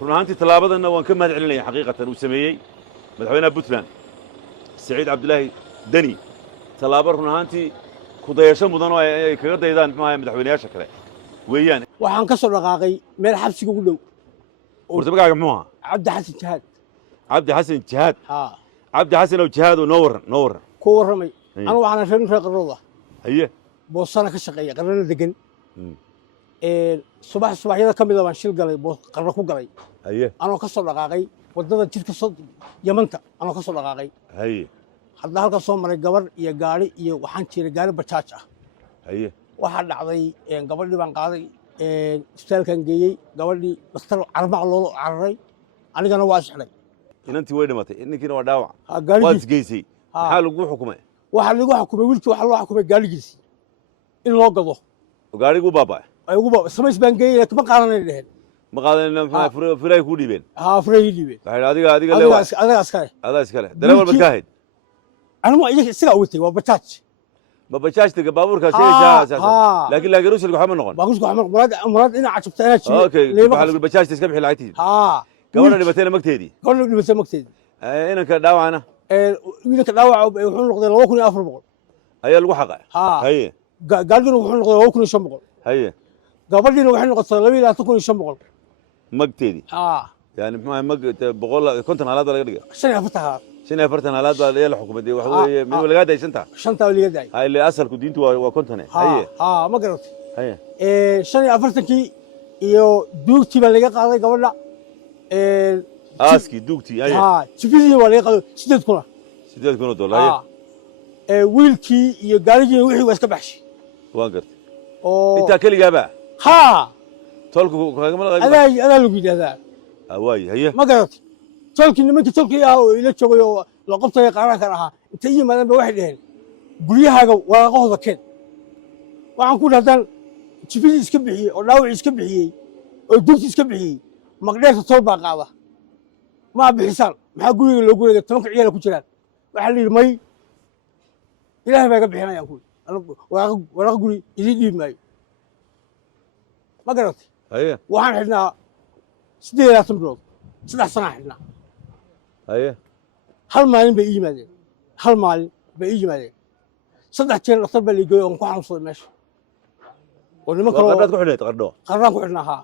run ahaantii tallaabadana waan ka mahad celinaya xaqiiqatan uu sameeyey madaxweynaha puntland saciid cabdilaahi deni tallaabo run ahaantii ku dayasho mudan oo ay kaga daydaan muxuu ahaa madaxweynayaasha kale weeyaan waxaan ka soo dhaqaaqay meel xabsiga ugu dhow horta magacaaga muxuu ahaa cabdi xasan jihaad cabdi xasan jihaad haa cabdi xasan oo jihaad oo noo warran ku warramay anu waxaan reer qarrooda haye boosana ka shaqeeya qarrana degan subaxyada ka mid a baan shil galay qarro ku galay haye anoo ka soo dhaqaaqay waddada jidka yamanta anoo ka soo dhaqaaqay haye hadda halka soo maray gabar iyo gaari iyo waxaan jiray gaari bajaaj ah haye waxaa dhacday gabadhii baan qaaday isbitaalkan geeyey gabadhii dhakhtar carmac loo cararay anigana waa sixnay inantii way dhimatay ninkiina waa dhaawac waad gaarigiis isgeysay maxaa lagu xukumay waxaa lagu xukumay wiilkii waxaa loo xukumay gaarigiisii in loo gado gaarigu baaba'ay ay ugu samays baan geeyey laakiin ma qaadanay dheheen ma qaadanayna maxaa firay ku dhiibeen haa furayii dhiibeen waxay adiga leewa adiga iskale adaa iskale darawal bad ka ahayd anigu iyaga isagaa watay waa bajaaj ma bajaajtiga baabuurkaa sheegaysaa asaasan laakiin ruushilka waxba ma noqon baabuurka waxaa muraad inaad cajabta inaad jiyo okay waxaa lagu bajaajta iska bixi lacagtiisa haa gabadha dhibatayna magteedii gabadha dhibatay magteedii inanka dhaawacana wiilka dhaawaca wuxuu noqday 2400 ayaa lagu xaqay haye gaadhina wuxuu noqday 2500 haye gabadhiina waxay noqotay 2500 magteedii haa yani muxuu ahaa mag 150 halaad baa laga dhigay 45 halaad baa la xukumay wax weeye mid laga daysantaa shanta laga day haye asalku diintu waa 50 haye haa ma garatay haye 45kii iyo duugtii baa laga qaaday gabadha aaskii duugtii haye haa jibidii waa laga qaaday 8 $8 haye wiilkii iyo gaarigii wixii waa iska baxshay waan gartay oo inta kaligaaba haa tolku kagama laga adaa lagu yidhaahdaa waay haye ma garatay tolkii ah oo ila joogay oo la qabtay qaranka ahaa inta yimaadeen ba waxay dhaheen guryahaaga waraaqahooda keen waxaan ku dhahdaan jibidii iska bixiyey oo dhaawacii iska bixiyey oo dugti iska bixiyey magdheerta tol baa qaada ma bixisaan maxaa guriga loo guriga 10 ciyaal ku jiraan waxa la yiri may ilaahay baa ka bixinayaan ku waraaq guri idin dhiib maayo ma garatay haye waxaan xidhnaa 8 bilood 3 sano xidhnaa haye hal maalin bay yimaadeen saddex jeer dhakhtar baa la geeyay oo ku xanuunsaday meesha oo niman kale qardhaad ku xidhnayd qardhaan ku xidhnaa haa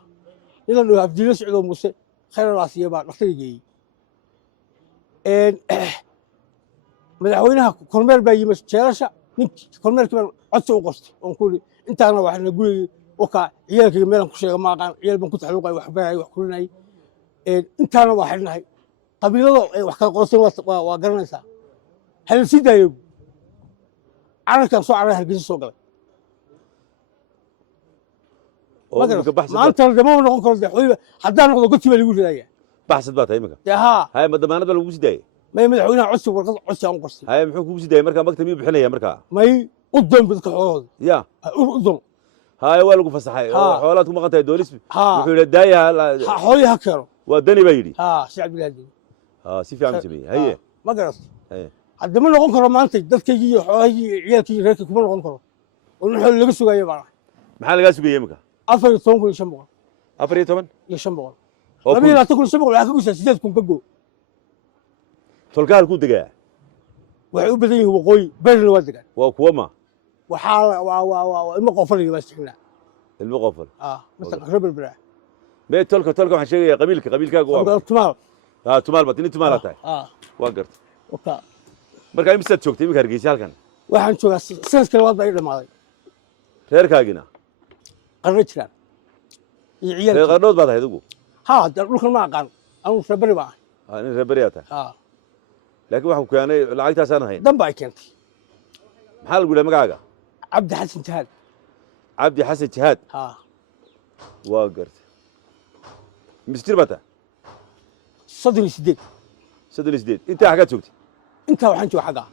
niman dhuu abdiilo socdo muuse khayraas iyo baa dhakhtar geeyey madaxweynaha kormeer baa yimid jeelasha ninkii kormeerkii baan codsi u qortay oon ku yidhi intaana waxna gurigii oka ciyaalkayga meelan ku sheega ma aqaan ciyaal baan ku taxluuqay wax barayay wax kulinay intaana waa xidhnahay qabiilada ay wax kala qorteen waa garanaysaa hal sii daayo cararkan soo caray hargeysa soo galay maanta dama noqon karo xooliba haddaan noqdo godkii baa lagu ridayaa baxsad baa tahay imika haa haye ma damaanad baa lagu sii daayay may madaxweynaha warqad codsi aan qortay haye muxuu kugu sii daayay markaa magta miyuu bixinaya markaa may u doon dadka xoolahooda ya u doon haye waa lagu fasaxay xoolaad ku maqan tahay doolis wuxuu yidhi daaya xoolihii ha keeno waa dani baa yidhi haa si cabdillahi deni si fiican sameeyey haye ma garatay hadda ma noqon karo maanta dadkaygii iyo xoolahaygii iyo ciyaalkii iyo reerkii kuma noqon karo oo nin xoolo laga sugayo baan maxaa lagaa sugaya imika 14,500 14 iyo 500 22,500 waxaa ka gusaa 8,000 ka goo tolka halkuu degaa waxay u badan yihiin waqooyi berina waa degaan waa kuwa ma waxaa waa ilmo qoofalaya baa sixnaa ilmo qoofal مثلا ربل بلا ما تلك waxaan sheegaya qabiilkaaga waa tumaal tumaal baad in tumaal tahay waa gart oka marka imsaad joogtay imika Hargeysa halkan waxaan joogaa sanadka labaad baa dhamaaday reerkaagina qarro jiraan iyo ciyaal reer qardood baad ahayd ugu dhulkan ma aqaan anu reebari baa in reebari tahay laakiin waxaan ku keenay lacagtaas aan ahayn dan baa keentay maxaa lagu leeyahay magacaaga cabdi xasan jihaad cabdi xasan jihaad waa gartay mistir bata 38 inta xaga joogtay inta waxaan joogaa xaga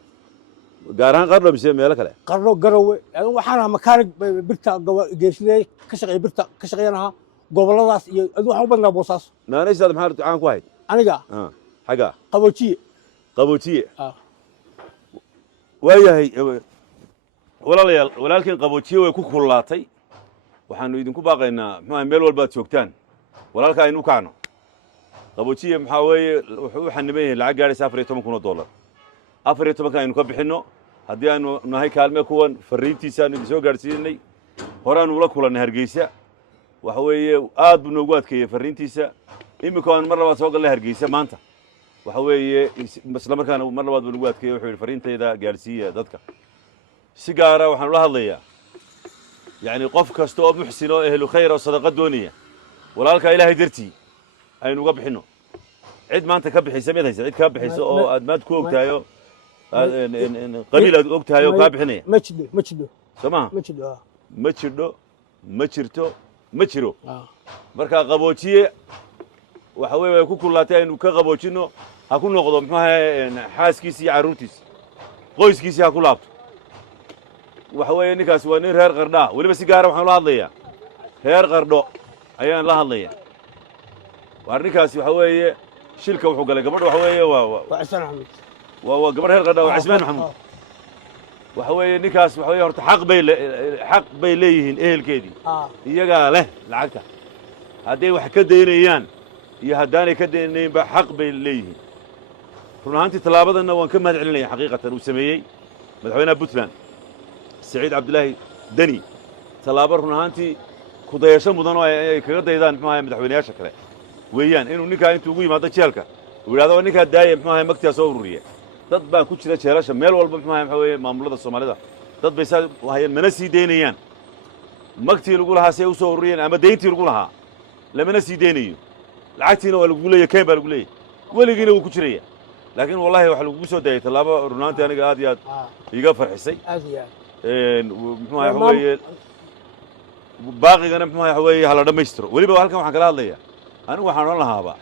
gaar ahaan qarno mise meelo kale qarno garawe waxaan ahaa makaarig birta geeshiday ka shaqeeya birta ka shaqeeyanaha goboladaas iyo waxaan u badnaa boosaas naanaysaad maxaa caan ku ahayd aniga xaga qaboojiye waayahay walaalayaal walaalkeen qaboojiye way ku kululaatay waxaanu idinku baaqaynaa muxuu meel walba joogtaan walaalka aynu kacno qaboojiye maxaa weeye wuxuu u xaniban yahay lacag gaadhaysa 14 kun oo dollar 14 aynu ka bixinno haddii aynu nahay kaalme kuwan fariintiisa aynu soo gaadhsiinay horaan ula kulannay Hargeysa waxa weeye aad buu noogu adkeeyay fariintiisa imika aan mar labaad soo galnay Hargeysa maanta waxa weeye isla markaana mar labaad buu nagu adkeeyay wuxuu yiri fariintayda gaarsiiya dadka si gaar ah waxaan ula hadlayaa yani qof kasta oo muxsin oo ehlu khayr oo sadaqa doonaya walaalka ilaahay dartii aynu uga bixino cid maanta ka bixisa mid haysa cid ka bixisa oo aad maad ku ogtaayo qabiil aad ogtahay oo ka bixinaya ma jidho soomaa ma jirto ma jiro marka qaboojiye waxa weeye ku kulaatay inuu ka qaboojino ha ku noqdo muxuu ahaa xaaskiisa iyo caruurtiisa qoyskiisa ha ku laabto waxa weeye ninkaas waa nin reer qardha waliba si gaar ah waxaan la hadlayaa reer qardho ayaan la hadlayaa waa ninkaas waxa weeye shilka wuxuu galay gabadha waxa weeye waa Cismaan Maxamuud waa gabar reer qardha waa Cismaan Maxamuud waxa weeye ninkaas waxa weeye horta xaq bay leeyihiin ehelkeedii iyaga leh lacagta hadday wax ka daynayaan iyo haddaanay ka daynaynba xaq bay leeyihiin run ahaantii talaabadanna waan ka mahad celinaya xaqiiqatan uu sameeyey madaxweynaha Puntland سعيد عبد الله دني تلابر هنانتي كوديشة مدنوا كقديدان معه مدحونيا شكله ويان إنه نكا أنتوا قوي ما تشيلك وهذا نكا دايم معه مقتى صورية تطبع كل شيء شهرش ميل والب معه حوي معاملة الصومالي ده تطبع سال وهي المنسي دينيان مقتى يقولها سيو صورية أما دينتي يقولها لما نسي دينيو العكسين ولا يقولي كيف يقولي ولا يجينا وكشرية لكن والله وحلو بسوا دايت تلابر رنانتي أنا قاعد يقفر حسي muxuu xawaaye baaqigana muxuu xawaaye hala dhameystiro waliba halkan waxaan kala hadlayaa anigu waxaan oran lahaaba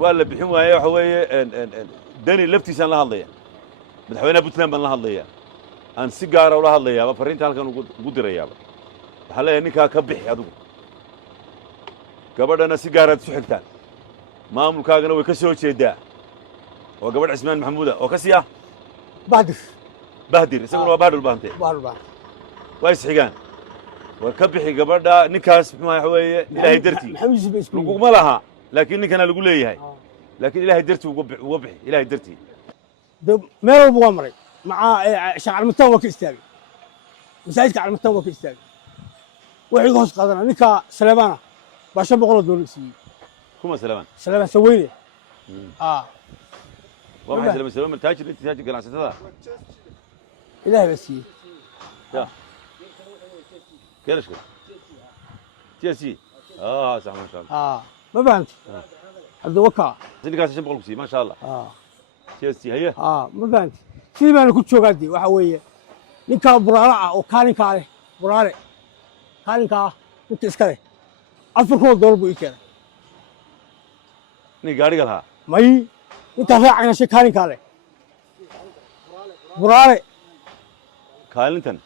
waa la bixin waaye waxa weeye dani laftiisaan la hadlaya madaxweynaha Puntland baan la hadlaya aan si gaar ah ula hadlayaa fariinta halkan ugu dirayaaba waxa leeyahay ninka ka bixi adigu gabadhana si gaar ah isu xigtaan maamulkaagana way ka soo jeedaa oo gabadh Cismaan Maxamuud oo ka siya بهدر يسمونه بهدر البانتي وايس حجان وكبحي قبردا نكاس ما حويه إلهي درتي لقوم لها لكن كان أقول لي هاي لكن إلهي درتي وبحي إلهي درتي ما هو بوامري مع شعر متوك يستاهل مساعدك على متوك يستاهل وحي قوس قادنا نكا سلامانا باش بقول دولسي كم سلمان سويني وما سلمان تاجر كان عسى إلهي بس يا كيرش تيسي صح ما شاء الله ما فهمت هذا وكا زين قاعد تشم قلبي ما شاء الله تيسي هي ما فهمت في ما أنا كنت شو قدي وحويه نكا برارة أو كارين كاره برارة كارين كا كنت إسكاله أفكر دور بيكره ني قاعد قالها ماي أنت فاعل شيء كارين كاره برارة كالنتن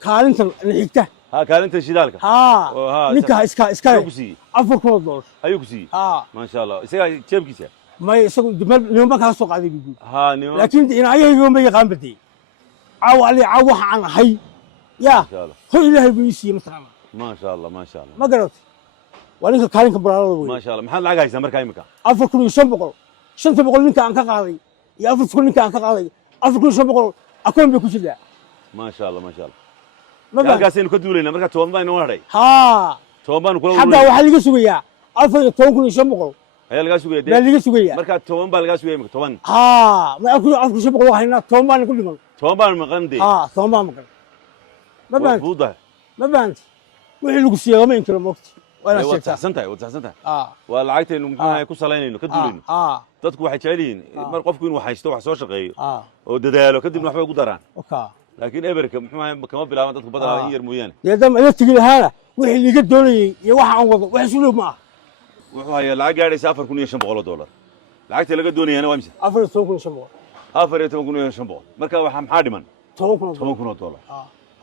نحكته كالنتن شدالك نكا إسكا أفكر دور أيوكسي ما شاء الله إسكا كيف كيسه ما يسوق اليوم بقى السوق هذه بيجي نيوم لكن أنا أي يوم بيجي قام بدي عو عن حي يا ما شاء الله هو إلهي بيسي مثلا ما شاء الله ما شاء الله ما قررت وأنا كارين كبرار ما شاء الله محل عجاز سمر كايمك أفكر يسبقوا شنت بقول لك أنك قاضي يا أفكر لك أنك قاضي أفكر يسبقوا أكون بكوش ده ما شاء الله ما شاء الله ما قاسين كدولينا مركا توم بان وهري توم بان كل حتى واحد يجي سويا أفكر توم كل يسبقوا هي لقى سويا لا يجي سويا مركا توم بان لقى سويا توم ما أفكر يسبقوا واحد توم بان كل يوم توم بان مقندي توم بان مقند ما بانت وضح ما بانت وحي لو سيغا ما يمكن وقت وانا وتحسنتها والعايته انه maxaa ku saleenayno ka duuleyno dadku waxay jeceliin mar qofku inuu haysto wax soo shaqeeyo oo dadaalo kadib waxba ugu daraan laakiin eberka maxaa kama bilaaban dadku badalaa in yar mooyaan yeedam ila tigi lahaana wixii liga doonayay iyo waxa aan wado wax isugu ma wuxuu hayaa lacag gaadhaysa $4,500 lacagta laga doonayana waa imisa $4,500 marka waxa maxaa dhiman $10,000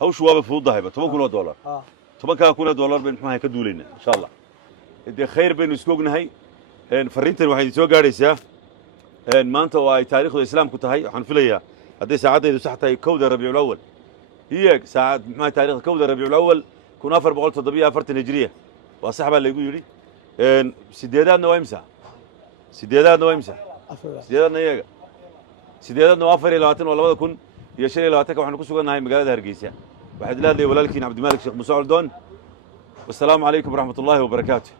hawshu waa fududahay $10,000 $10,000 baan maxaa ka duuleynaa insha Allah إذا خير بين سكوجنا هاي فرينتين واحد يسوق قاريسيا ما أنت واي تاريخ الإسلام كنت هاي حنفليا هذه ساعات إذا صحت هاي كودة الربيع الأول هي ساعات ما تاريخ كودة الربيع الأول كنا أفر بقول تضبيها أفرت الهجرية وصاحبها اللي يقول لي سديدان نوايمسا sideedaadna waa imisa afar sideedaadna iyaga sideedaadna waa 24 oo 2025 waxaanu ku sugannahay magaalada Hargeysa waxaad leedahay walaalkiin Cabdimaalik Sheekh Muuse Coldoon wassalaamu calaykum waraxmatullaahi wabarakaatuh